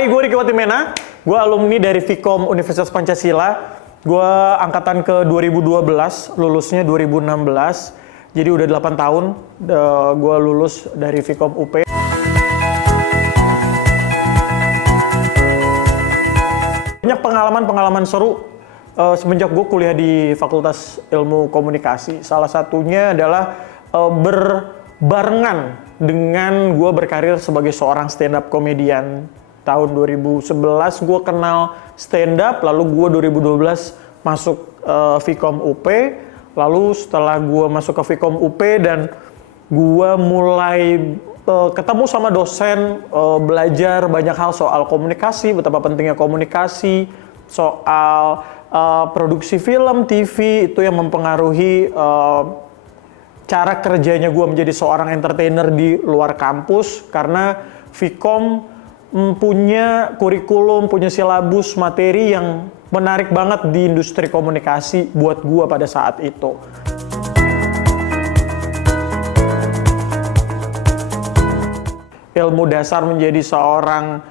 Hai, gue Riki Watimena. Gue alumni dari Vkom Universitas Pancasila. Gue angkatan ke 2012, lulusnya 2016. Jadi udah 8 tahun gue lulus dari Vkom UP. Banyak pengalaman seru semenjak gue kuliah di Fakultas Ilmu Komunikasi. Salah satunya adalah berbarengan dengan gue berkarir sebagai seorang stand-up komedian. Tahun 2011 gue kenal stand-up, lalu gue 2012 masuk Vkom UP. Lalu setelah gue masuk ke Vkom UP dan gue mulai ketemu sama dosen, belajar banyak hal soal komunikasi, betapa pentingnya komunikasi, soal produksi film, TV, itu yang mempengaruhi cara kerjanya gue menjadi seorang entertainer di luar kampus. Karena Vkom punya kurikulum, punya silabus materi yang menarik banget di industri komunikasi buat gue pada saat itu. Ilmu dasar menjadi seorang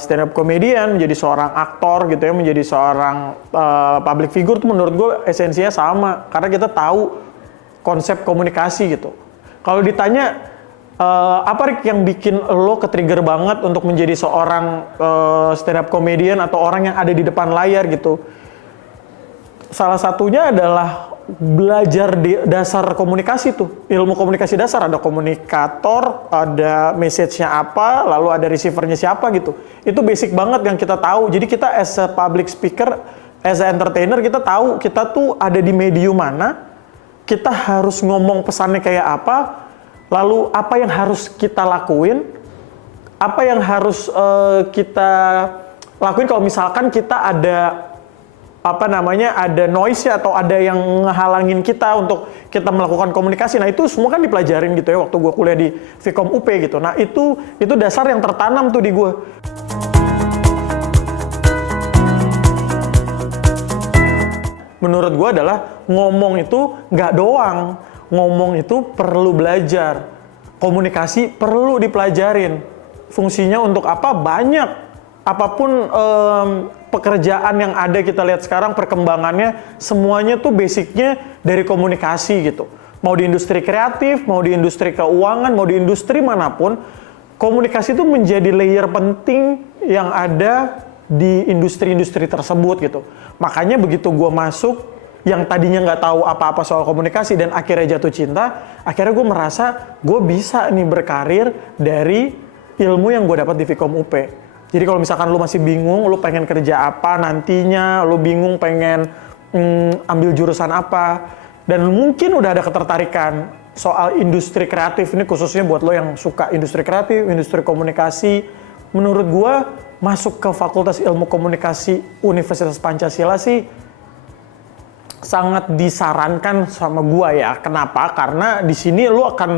stand-up comedian, menjadi seorang aktor gitu ya, menjadi seorang public figure tuh menurut gue esensinya sama. Karena kita tahu konsep komunikasi gitu. Kalau ditanya apa Rick yang bikin lo ke-trigger banget untuk menjadi seorang stand-up comedian atau orang yang ada di depan layar gitu? Salah satunya adalah belajar di dasar komunikasi tuh, ilmu komunikasi dasar. Ada komunikator, ada message-nya apa, lalu ada receiver-nya siapa gitu. Itu basic banget yang kita tahu. Jadi kita as a public speaker, as a entertainer, kita tahu kita tuh ada di medium mana, kita harus ngomong pesannya kayak apa, lalu apa yang harus kita lakuin, apa yang harus kita lakuin kalau misalkan kita ada ada noise atau ada yang ngehalangin kita untuk kita melakukan komunikasi. Nah itu semua kan dipelajarin gitu ya waktu gue kuliah di Vkom UP gitu. Nah itu dasar yang tertanam tuh di gue. Menurut gue adalah ngomong itu nggak doang. Ngomong itu perlu belajar. Komunikasi perlu dipelajarin. Fungsinya untuk apa? Banyak. Apapun pekerjaan yang ada kita lihat sekarang perkembangannya, semuanya tuh basicnya dari komunikasi gitu. Mau di industri kreatif, mau di industri keuangan, mau di industri manapun, komunikasi itu menjadi layer penting yang ada di industri-industri tersebut gitu. Makanya begitu gue masuk, yang tadinya nggak tahu apa-apa soal komunikasi dan akhirnya jatuh cinta, akhirnya gue merasa gue bisa nih berkarir dari ilmu yang gue dapat di Vkom UP. Jadi kalau misalkan lu masih bingung, lu pengen kerja apa nantinya, lu bingung pengen ambil jurusan apa, dan mungkin udah ada ketertarikan soal industri kreatif, ini khususnya buat lo yang suka industri kreatif, industri komunikasi, menurut gue masuk ke Fakultas Ilmu Komunikasi Universitas Pancasila sih sangat disarankan sama gua ya. Kenapa? Karena di sini lu akan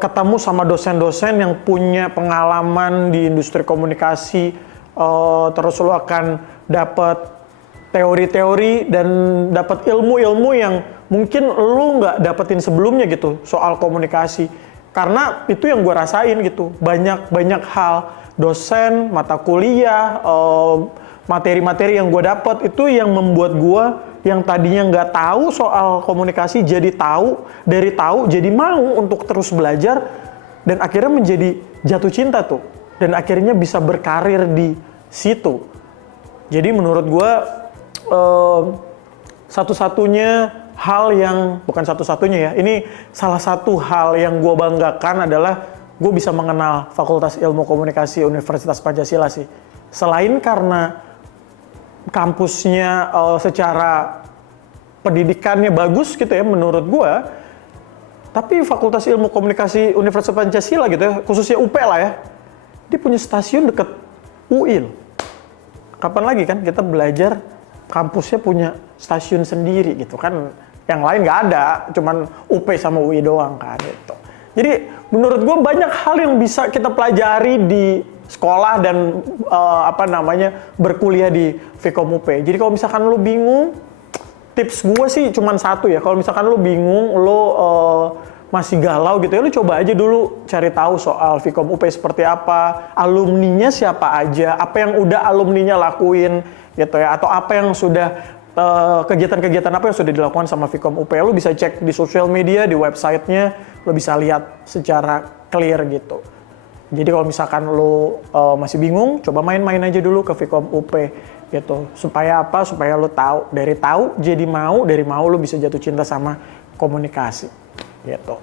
ketemu sama dosen-dosen yang punya pengalaman di industri komunikasi, terus lu akan dapat teori-teori dan dapat ilmu-ilmu yang mungkin lu nggak dapetin sebelumnya gitu soal komunikasi. Karena itu yang gua rasain gitu. Banyak hal, dosen, mata kuliah, materi-materi yang gue dapat itu yang membuat gue yang tadinya nggak tahu soal komunikasi jadi tahu, dari tahu jadi mau untuk terus belajar dan akhirnya menjadi jatuh cinta tuh dan akhirnya bisa berkarir di situ. Jadi menurut gue satu-satunya hal yang bukan satu-satunya ya, ini salah satu hal yang gue banggakan adalah gue bisa mengenal Fakultas Ilmu Komunikasi Universitas Pancasila sih. Selain karena kampusnya secara pendidikannya bagus gitu ya menurut gua, tapi Fakultas Ilmu Komunikasi Universitas Pancasila gitu ya, khususnya UP lah ya, dia punya stasiun deket UI. Kapan lagi kan kita belajar kampusnya punya stasiun sendiri gitu kan, yang lain nggak ada, cuman UP sama UI doang kan gitu. Jadi menurut gua banyak hal yang bisa kita pelajari di sekolah dan berkuliah di Vkom UP. Jadi kalau misalkan lo bingung, tips gue sih cuma satu ya. Kalau misalkan lo bingung, lo masih galau gitu ya, lu coba aja dulu cari tahu soal Vkom UP seperti apa, alumninya siapa aja, apa yang udah alumninya lakuin gitu ya, atau apa yang sudah kegiatan-kegiatan apa yang sudah dilakukan sama Vkom UP. Lu bisa cek di sosial media, di websitenya, lu bisa lihat secara clear gitu. Jadi kalau misalkan lu masih bingung, coba main-main aja dulu ke Vkom UP gitu. Supaya apa? Supaya lu tahu, dari tahu jadi mau, dari mau lu bisa jatuh cinta sama komunikasi gitu.